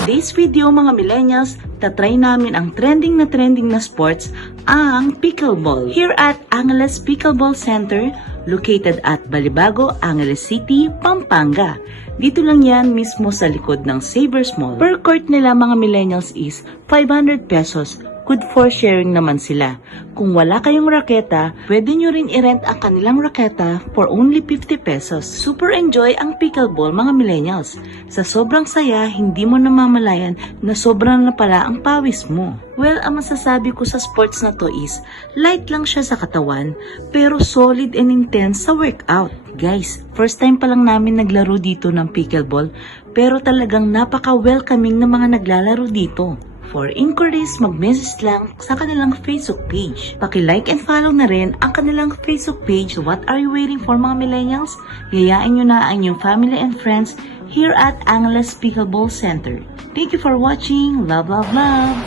Today's video mga millennials, tatry namin ang trending na sports, ang pickleball. Here at Angeles Pickleball Center, located at Balibago, Angeles City, Pampanga. Dito lang yan mismo sa likod ng Sabers Mall. Per court nila mga millennials is 500 pesos. Good for sharing naman sila. Kung wala kayong raketa, pwede nyo rin i-rent ang kanilang raketa for only 50 pesos. Super enjoy ang pickleball mga millennials. Sa sobrang saya, hindi mo namamalayan na sobrang na pala ang pawis mo. Well, ang masasabi ko sa sports na to is, light lang siya sa katawan, pero solid and intense sa workout. Guys, first time pa lang namin naglaro dito ng pickleball, pero talagang napaka-welcoming na mga naglalaro dito. For inquiries, mag-message lang sa kanilang Facebook page. Paki-like and follow na rin ang kanilang Facebook page. What are you waiting for mga millennials? Yayain nyo na ang inyong family and friends here at Angeles Pickleball Center. Thank you for watching. Love, love, love!